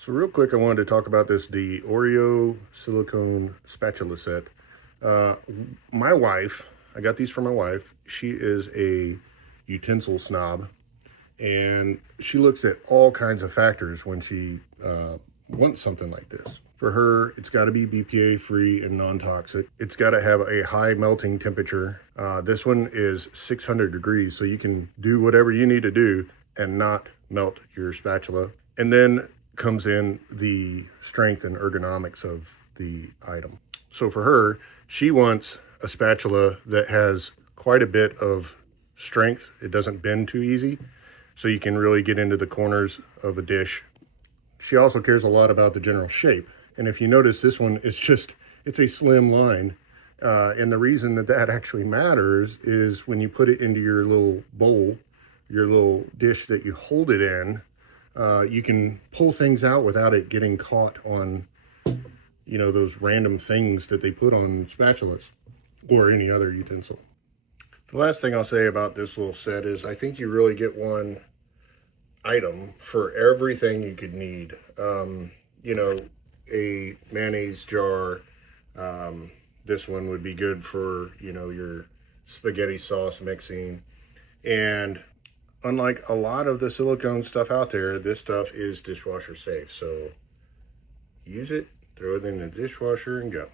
So real quick, I wanted to talk about the ORO Silicone Spatula Set. My wife, I got these for my wife. She is a utensil snob, and she looks at all kinds of factors when she wants something like this. For her, it's got to be BPA-free and non-toxic. It's got to have a high melting temperature. This one is 600 degrees, so you can do whatever you need to do and not melt your spatula. And then comes in the strength and ergonomics of the item. So for her, she wants a spatula that has quite a bit of strength. It doesn't bend too easy, so you can really get into the corners of a dish. She also cares a lot about the general shape. And if you notice, this one is it's a slim line. And the reason that actually matters is when you put it into your little bowl, your little dish that you hold it in, you can pull things out without it getting caught on, those random things that they put on spatulas or any other utensil. The last thing I'll say about this little set is I think you really get one item for everything you could need. A mayonnaise jar. This one would be good for, your spaghetti sauce mixing. And unlike a lot of the silicone stuff out there, this stuff is dishwasher safe. So use it, throw it in the dishwasher and go.